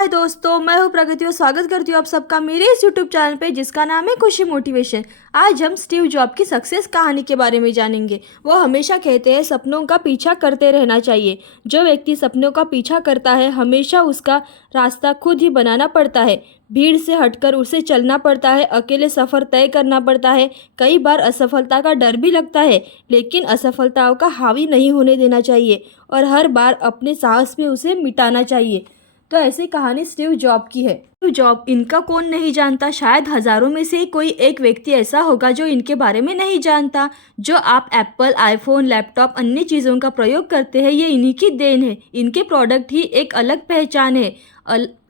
हाय दोस्तों, मैं हूँ प्रगति और स्वागत करती हूँ आप सबका मेरे इस यूट्यूब चैनल पे जिसका नाम है खुशी मोटिवेशन। आज हम स्टीव जॉब की सक्सेस कहानी के बारे में जानेंगे। वो हमेशा कहते हैं सपनों का पीछा करते रहना चाहिए। जो व्यक्ति सपनों का पीछा करता है हमेशा उसका रास्ता खुद ही बनाना पड़ता है। भीड़ से हटकर उसे चलना पड़ता है, अकेले सफ़र तय करना पड़ता है। कई बार असफलता का डर भी लगता है, लेकिन असफलताओं का हावी नहीं होने देना चाहिए और हर बार अपने साहस में उसे मिटाना चाहिए। तो ऐसी कहानी स्टीव जॉब की है। स्टीव जॉब, इनका कौन नहीं जानता। शायद हजारों में से कोई एक व्यक्ति ऐसा होगा जो इनके बारे में नहीं जानता। जो आप एप्पल, आईफोन, लैपटॉप, अन्य चीज़ों का प्रयोग करते हैं, ये इन्हीं की देन है। इनके प्रोडक्ट ही एक अलग पहचान है।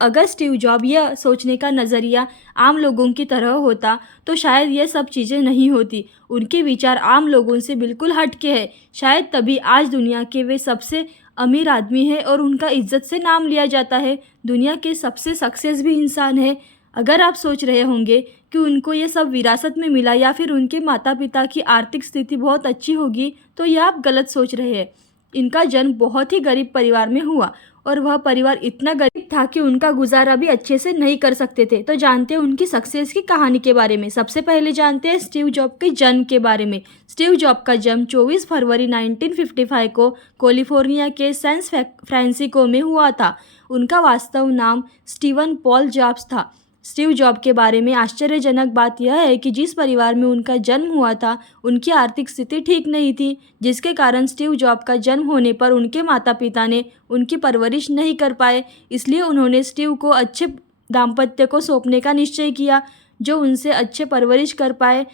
अगर स्टीव जॉब यह सोचने का नज़रिया आम लोगों की तरह होता तो शायद ये सब चीज़ें नहीं होती। उनके विचार आम लोगों से बिल्कुल हटके हैं। शायद तभी आज दुनिया के वे सबसे अमीर आदमी है और उनका इज्जत से नाम लिया जाता है। दुनिया के सबसे सक्सेस भी इंसान है। अगर आप सोच रहे होंगे कि उनको ये सब विरासत में मिला या फिर उनके माता पिता की आर्थिक स्थिति बहुत अच्छी होगी, तो यह आप गलत सोच रहे हैं। इनका जन्म बहुत ही गरीब परिवार में हुआ और वह परिवार इतना गरीब था कि उनका गुजारा भी अच्छे से नहीं कर सकते थे। तो जानते हैं उनकी सक्सेस की कहानी के बारे में। सबसे पहले जानते हैं स्टीव जॉब के जन्म के बारे में। स्टीव जॉब का जन्म 24 फरवरी 1955 को कैलिफोर्निया के सैन फ्रांसिस्को में हुआ था। उनका वास्तव नाम स्टीवन पॉल जॉब्स था। स्टीव जॉब के बारे में आश्चर्यजनक बात यह है कि जिस परिवार में उनका जन्म हुआ था उनकी आर्थिक स्थिति ठीक नहीं थी, जिसके कारण स्टीव जॉब का जन्म होने पर उनके माता पिता ने उनकी परवरिश नहीं कर पाए। इसलिए उन्होंने स्टीव को अच्छे दाम्पत्य को सौंपने का निश्चय किया जो उनसे अच्छे परवरिश कर पाए।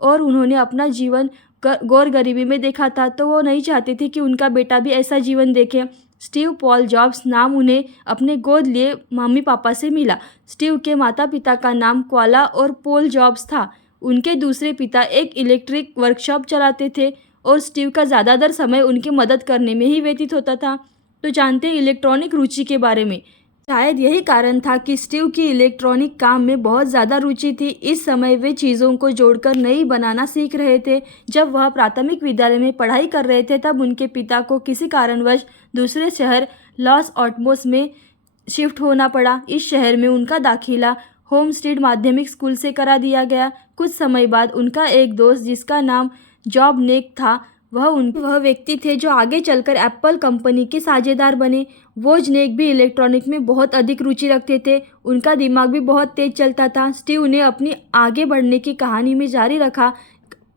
और उन्होंने अपना जीवन गौर गरीबी में देखा था, तो वो नहीं चाहते थे कि उनका बेटा भी ऐसा जीवन देखे। स्टीव पॉल जॉब्स नाम उन्हें अपने गोद लिए मम्मी पापा से मिला। स्टीव के माता पिता का नाम क्वाला और पॉल जॉब्स था। उनके दूसरे पिता एक इलेक्ट्रिक वर्कशॉप चलाते थे और स्टीव का ज़्यादातर समय उनकी मदद करने में ही व्यतीत होता था। तो जानते हैं इलेक्ट्रॉनिक रुचि के बारे में। शायद यही कारण था कि स्टीव की इलेक्ट्रॉनिक काम में बहुत ज़्यादा रुचि थी। इस समय वे चीज़ों को जोड़कर नई बनाना सीख रहे थे। जब वह प्राथमिक विद्यालय में पढ़ाई कर रहे थे तब उनके पिता को किसी कारणवश दूसरे शहर लॉस ऑटमोस में शिफ्ट होना पड़ा। इस शहर में उनका दाखिला होमस्टीड माध्यमिक स्कूल से करा दिया गया। कुछ समय बाद उनका एक दोस्त जिसका नाम जॉब नेक था, वह व्यक्ति थे जो आगे चलकर एप्पल कंपनी के साझेदार बने। वोजनेक भी इलेक्ट्रॉनिक में बहुत अधिक रुचि रखते थे। उनका दिमाग भी बहुत तेज चलता था। स्टीव ने अपनी आगे बढ़ने की कहानी में जारी रखा।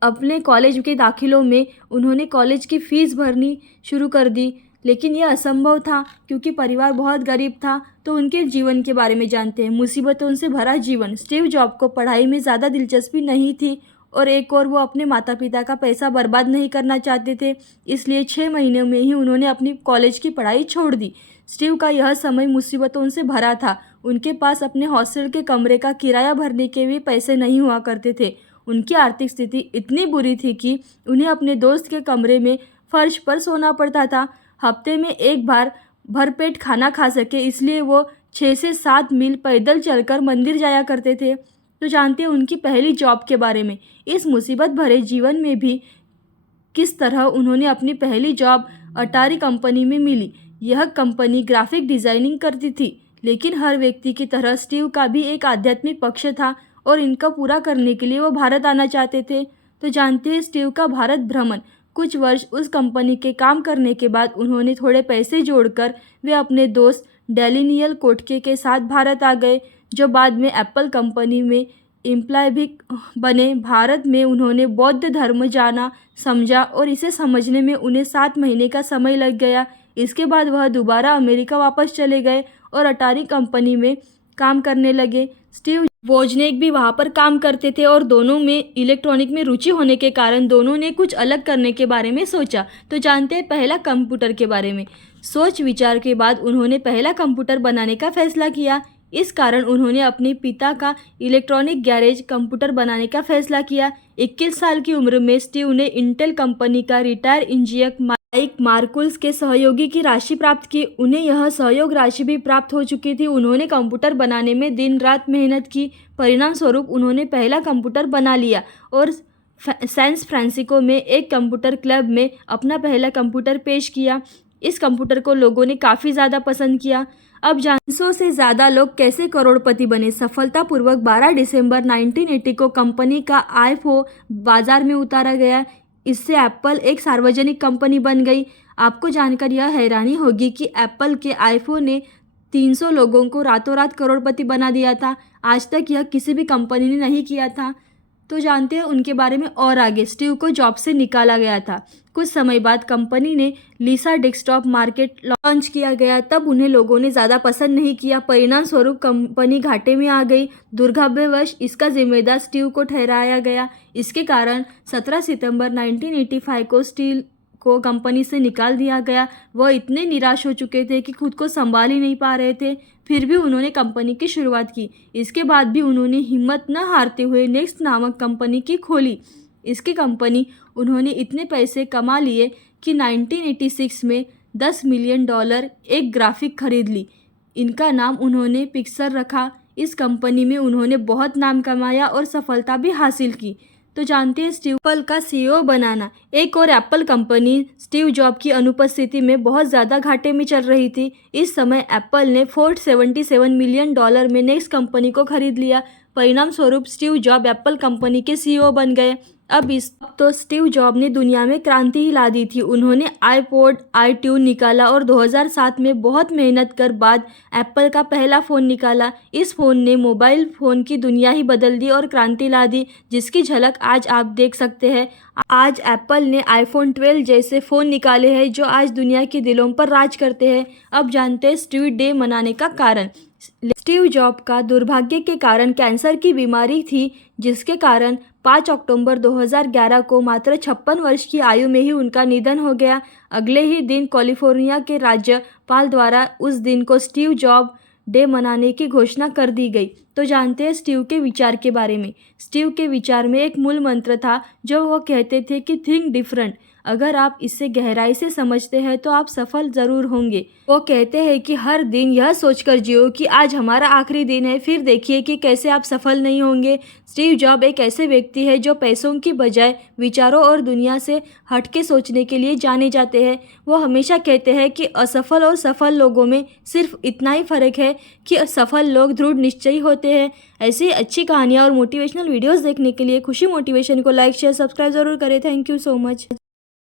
अपने कॉलेज के दाखिलों में उन्होंने कॉलेज की फ़ीस भरनी शुरू कर दी, लेकिन यह असंभव था क्योंकि परिवार बहुत गरीब था। तो उनके जीवन के बारे में जानते हैं। मुसीबतों से भरा जीवन। स्टीव जॉब को पढ़ाई में ज़्यादा दिलचस्पी नहीं थी और एक और वो अपने माता पिता का पैसा बर्बाद नहीं करना चाहते थे। इसलिए 6 महीने में ही उन्होंने अपनी कॉलेज की पढ़ाई छोड़ दी। स्टीव का यह समय मुसीबतों से भरा था। उनके पास अपने हॉस्टल के कमरे का किराया भरने के भी पैसे नहीं हुआ करते थे। उनकी आर्थिक स्थिति इतनी बुरी थी कि उन्हें अपने दोस्त के कमरे में फर्श पर सोना पड़ता था। हफ्ते में एक बार भरपेट खाना खा सके इसलिए वो 6 से 7 मील पैदल चलकर मंदिर जाया करते थे। तो जानते हैं उनकी पहली जॉब के बारे में। इस मुसीबत भरे जीवन में भी किस तरह उन्होंने अपनी पहली जॉब अटारी कंपनी में मिली। यह कंपनी ग्राफिक डिज़ाइनिंग करती थी, लेकिन हर व्यक्ति की तरह स्टीव का भी एक आध्यात्मिक पक्ष था और इनका पूरा करने के लिए वो भारत आना चाहते थे। तो जानते हैं स्टीव का भारत भ्रमण। कुछ वर्ष उस कंपनी के काम करने के बाद उन्होंने थोड़े पैसे जोड़कर वे अपने दोस्त डेनियल कोटके के साथ भारत आ गए, जो बाद में एप्पल कंपनी में एम्प्लॉय भी बने। भारत में उन्होंने बौद्ध धर्म जाना समझा और इसे समझने में उन्हें 7 महीने का समय लग गया। इसके बाद वह दोबारा अमेरिका वापस चले गए और अटारी कंपनी में काम करने लगे। स्टीव वोजनेक भी वहाँ पर काम करते थे और दोनों में इलेक्ट्रॉनिक में रुचि होने के कारण दोनों ने कुछ अलग करने के बारे में सोचा। तो जानते हैं पहला कंप्यूटर के बारे में। सोच विचार के बाद उन्होंने पहला कंप्यूटर बनाने का फैसला किया। इस कारण उन्होंने अपने पिता का इलेक्ट्रॉनिक गैरेज कंप्यूटर बनाने का फैसला किया। 21 साल की उम्र में स्टीव ने इंटेल कंपनी का रिटायर इंजीनियर माइक मार्कुल्स के सहयोगी की राशि प्राप्त की। उन्हें यह सहयोग राशि भी प्राप्त हो चुकी थी। उन्होंने कंप्यूटर बनाने में दिन रात मेहनत की। परिणाम स्वरूप उन्होंने पहला कंप्यूटर बना लिया और सैन फ्रांसिस्को में एक कंप्यूटर क्लब में अपना पहला कंप्यूटर पेश किया। इस कंप्यूटर को लोगों ने काफ़ी ज़्यादा पसंद किया। अब 500 से ज़्यादा लोग कैसे करोड़पति बने। सफलतापूर्वक 12 दिसंबर 1980 को कंपनी का आईफोन बाजार में उतारा गया। इससे एप्पल एक सार्वजनिक कंपनी बन गई। आपको जानकर यह हैरानी होगी कि एप्पल के आईफोन ने 300 लोगों को रातों रात करोड़पति बना दिया था। आज तक यह किसी भी कंपनी ने नहीं किया था। तो जानते हैं उनके बारे में और आगे। स्टीव को जॉब से निकाला गया था। कुछ समय बाद कंपनी ने लिसा डेस्कटॉप मार्केट लॉन्च किया गया, तब उन्हें लोगों ने ज़्यादा पसंद नहीं किया। परिणाम स्वरूप कंपनी घाटे में आ गई। दुर्भाग्यवश इसका जिम्मेदार स्टीव को ठहराया गया। इसके कारण 17 सितंबर 1985 को स्टीव को कंपनी से निकाल दिया गया। वह इतने निराश हो चुके थे कि खुद को संभाल ही नहीं पा रहे थे। फिर भी उन्होंने कंपनी की शुरुआत की। इसके बाद भी उन्होंने हिम्मत न हारते हुए नेक्स्ट नामक कंपनी की खोली। इसकी कंपनी उन्होंने इतने पैसे कमा लिए कि 1986 में $10 मिलियन एक ग्राफिक खरीद ली। इनका नाम उन्होंने पिक्सर रखा। इस कंपनी में उन्होंने बहुत नाम कमाया और सफलता भी हासिल की। तो जानते हैं स्टीव एप्पल का सीईओ बनाना। एक और एप्पल कंपनी स्टीव जॉब की अनुपस्थिति में बहुत ज़्यादा घाटे में चल रही थी। इस समय एप्पल ने $477 मिलियन में नेक्स्ट कंपनी को खरीद लिया। परिणाम स्वरूप स्टीव जॉब एप्पल कंपनी के सीईओ बन गए। अब तो स्टीव जॉब ने दुनिया में क्रांति ही ला दी थी। उन्होंने आईपॉड, आईट्यून निकाला और 2007 में बहुत मेहनत कर बाद एप्पल का पहला फ़ोन निकाला। इस फ़ोन ने मोबाइल फ़ोन की दुनिया ही बदल दी और क्रांति ला दी, जिसकी झलक आज आप देख सकते हैं। आज एप्पल ने आईफोन 12 जैसे फ़ोन निकाले हैं जो आज दुनिया के दिलों पर राज करते हैं। अब जानते हैं स्टीव डे मनाने का कारण। स्टीव जॉब का दुर्भाग्य के कारण कैंसर की बीमारी थी, जिसके कारण 5 अक्टूबर 2011 को मात्र 56 वर्ष की आयु में ही उनका निधन हो गया। अगले ही दिन कैलिफोर्निया के राज्यपाल द्वारा उस दिन को स्टीव जॉब डे मनाने की घोषणा कर दी गई। तो जानते हैं स्टीव के विचार के बारे में। स्टीव के विचार में एक मूल मंत्र था जो वो कहते थे कि थिंक डिफरेंट। अगर आप इसे गहराई से समझते हैं तो आप सफल ज़रूर होंगे। वो कहते हैं कि हर दिन यह सोचकर जियो कि आज हमारा आखिरी दिन है, फिर देखिए कि कैसे आप सफल नहीं होंगे। स्टीव जॉब एक ऐसे व्यक्ति है जो पैसों की बजाय विचारों और दुनिया से हटके सोचने के लिए जाने जाते हैं। वो हमेशा कहते हैं कि असफल और सफल लोगों में सिर्फ इतना ही फ़र्क है कि सफल लोग दृढ़ निश्चयी होते हैं। ऐसी अच्छी कहानियाँ और मोटिवेशनल वीडियोज़ देखने के लिए खुशी मोटिवेशन को लाइक, शेयर, सब्सक्राइब ज़रूर करें। Thank you so much.